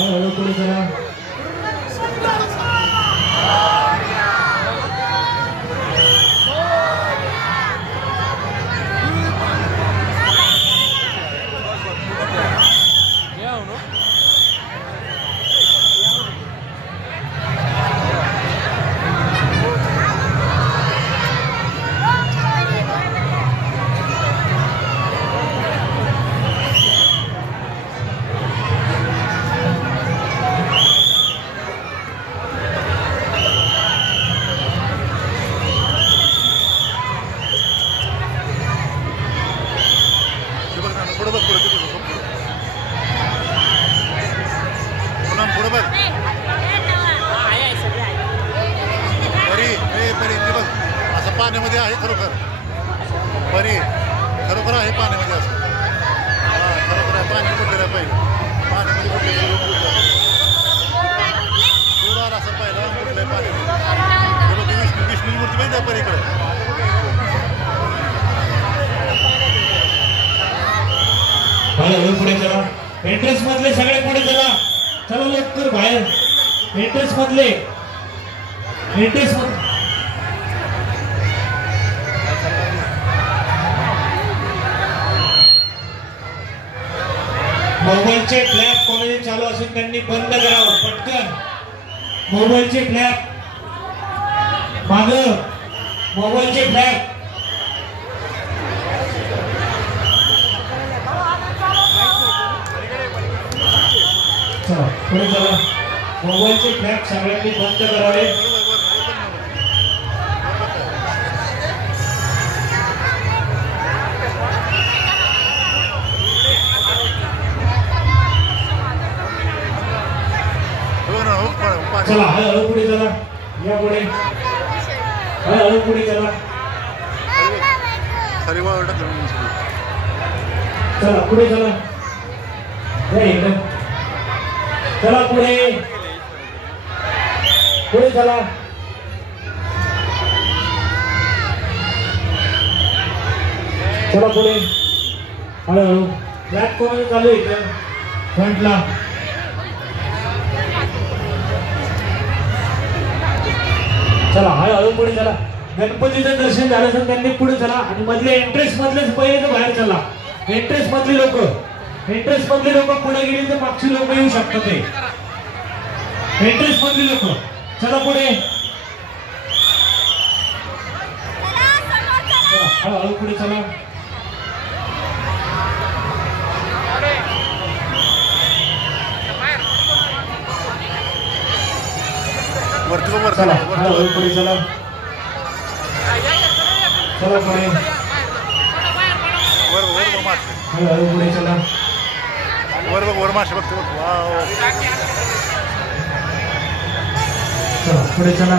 हळूहळू पुढे चला. पाण्यामध्ये आहे खरोखर बरी खरोखर आहे पाण्यामध्ये असं खरोखर आहे पाणी बुडलेलं आहे पहिले पाण्यामध्ये बुडलेलं पूर आला असं पहिला बुडलंय पाण्यामध्ये विष्णू मूर्ती माहिती आहे पलीकडे हळूहळू पुढे चला. एंट्रन्स मधले सगळे पुढे चला. चला लवकर बाहेर. एंट्रन्स मधले मोबाईलचे फ्लॅग कोणाचे चालू असेल त्यांनी बंद करावं पटकन. मोबाईलचे फ्लॅग माग मोबाईलचे फ्लॅग चला पुढे चला. मोबाईलचे फ्लॅग सगळ्यांनी बंद करावे. चला हळूहळू पुढे चला. या पुढे हळूहळू पुढे चला. चला पुढे चला. चला पुढे चला. चला पुढे हळूहळू. फ्लॅग कोणाला चालू आहे इथं फ्रंटला. चला हळूहळू पुढे चला. गणपतीचं दर्शन झालं असेल त्यांनी पुढे चला आणि मधले एंट्रेन्स मधलेच पहिले तर बाहेर चला. एंट्रेन्स मधले लोक पुढे गेले तर मागची लोक येऊ शकतात. ते एंट्रेन्स मधले लोक चला पुढे. हळूहळू पुढे चला. चला हळूहळू पुढे चला. चला पुढे हळूहळू पुढे चला. चला पुढे चला.